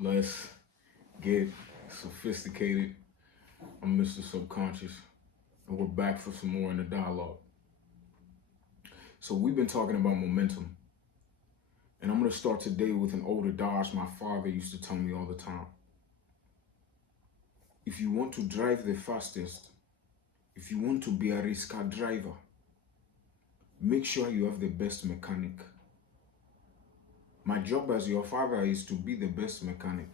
Let's get sophisticated. I'm Mr. Subconscious, and we're back for some more in the dialogue. So, we've been talking about momentum, and I'm going to start today with an old adage my father used to tell me all the time. If you want to drive the fastest, if you want to be a risk car driver, make sure you have the best mechanic. My job as your father is to be the best mechanic.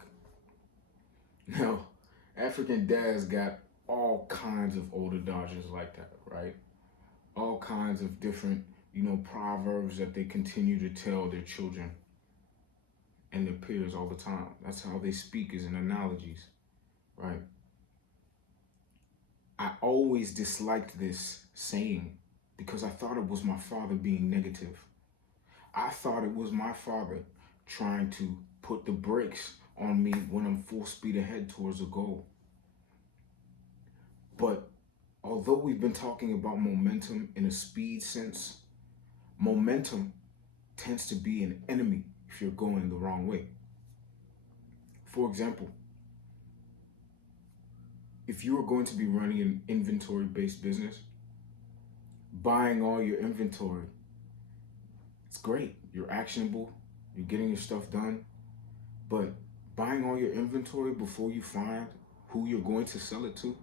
Now, African dads got all kinds of old adages like that, right? All kinds of different, proverbs that they continue to tell their children and their peers all the time. That's how they speak, is in analogies, right? I always disliked this saying because I thought it was my father being negative. I thought it was my father trying to put the brakes on me when I'm full speed ahead towards a goal. But although we've been talking about momentum in a speed sense, momentum tends to be an enemy if you're going the wrong way. For example, if you are going to be running an inventory-based business, buying all your inventory, it's great. You're actionable, you're getting your stuff done, but buying all your inventory before you find who you're going to sell it to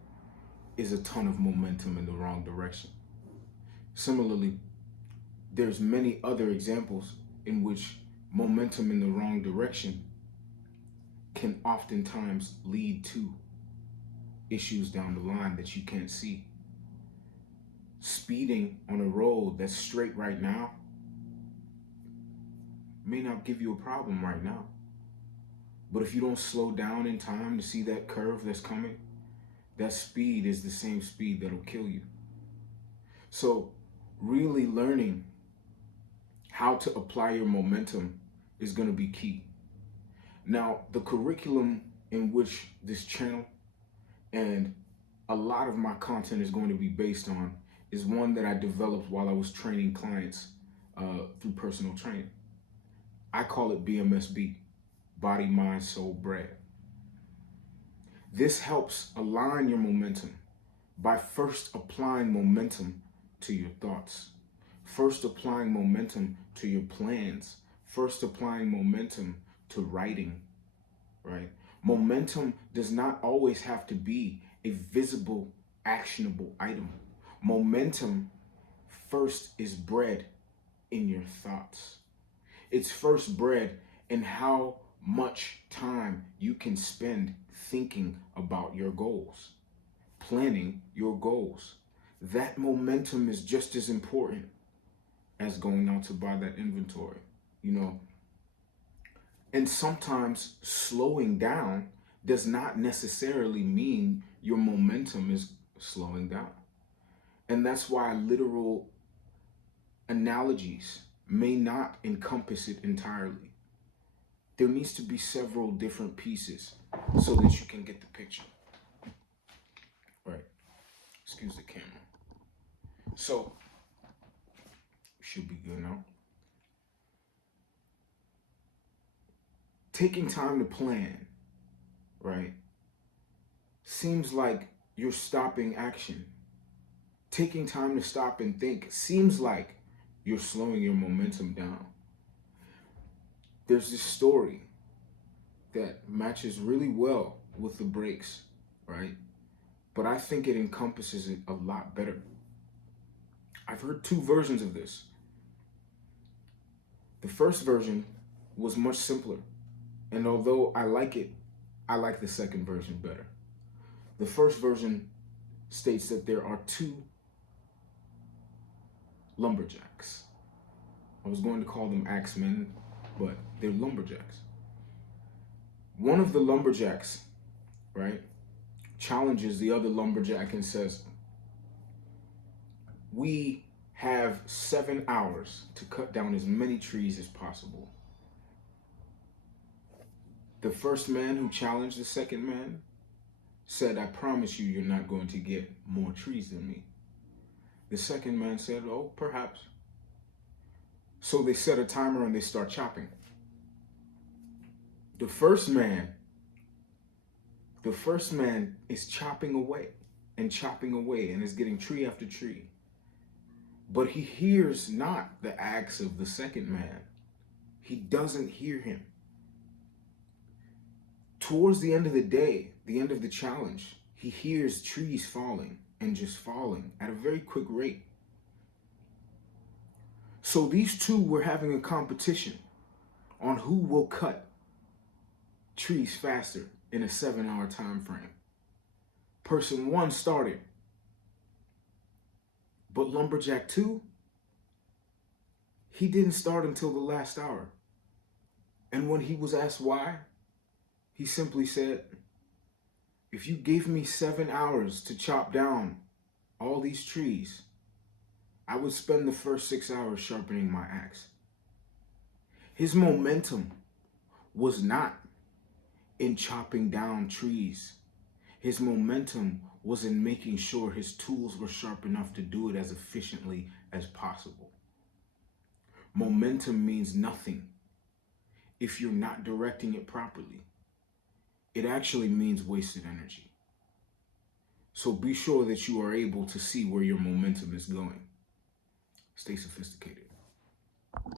is a ton of momentum in the wrong direction. Similarly, there's many other examples in which momentum in the wrong direction can oftentimes lead to issues down the line that you can't see. Speeding on a road that's straight right now may not give you a problem right now. But if you don't slow down in time to see that curve that's coming, that speed is the same speed that'll kill you. So really learning how to apply your momentum is going to be key. Now, the curriculum in which this channel and a lot of my content is going to be based on is one that I developed while I was training clients through personal training. I call it BMSB, Body, Mind, Soul, Bread. This helps align your momentum by first applying momentum to your thoughts, first applying momentum to your plans, first applying momentum to writing, right? Momentum does not always have to be a visible, actionable item. Momentum first is bred in your thoughts. It's first bred in how much time you can spend thinking about your goals, planning your goals. That momentum is just as important as going out to buy that inventory, And sometimes slowing down does not necessarily mean your momentum is slowing down. And that's why literal analogies may not encompass it entirely. There needs to be several different pieces so that you can get the picture. Right. Excuse the camera. So, we should be good now. Taking time to plan, right, seems like you're stopping action. Taking time to stop and think seems like you're slowing your momentum down. There's this story that matches really well with the breaks, right? But I think it encompasses it a lot better. I've heard two versions of this. The first version was much simpler. And although I like it, I like the second version better. The first version states that there are two lumberjacks. I was going to call them axemen, but they're lumberjacks. One of the lumberjacks, right, challenges the other lumberjack and says, "We have 7 hours to cut down as many trees as possible." The first man who challenged the second man said, "I promise you, you're not going to get more trees than me." The second man said, "Oh, perhaps." So they set a timer and they start chopping. The first man, is chopping away and is getting tree after tree. But he hears not the axe of the second man. He doesn't hear him. Towards the end of the day, the end of the challenge, he hears trees falling and just falling at a very quick rate. So these two were having a competition on who will cut trees faster in a 7-hour time frame. Person 1 started, but Lumberjack 2, he didn't start until the last hour. And when he was asked why, he simply said, if you gave me 7 hours to chop down all these trees, I would spend the first 6 hours sharpening my axe. His momentum was not in chopping down trees. His momentum was in making sure his tools were sharp enough to do it as efficiently as possible. Momentum means nothing if you're not directing it properly. It actually means wasted energy. So be sure that you are able to see where your momentum is going. Stay sophisticated.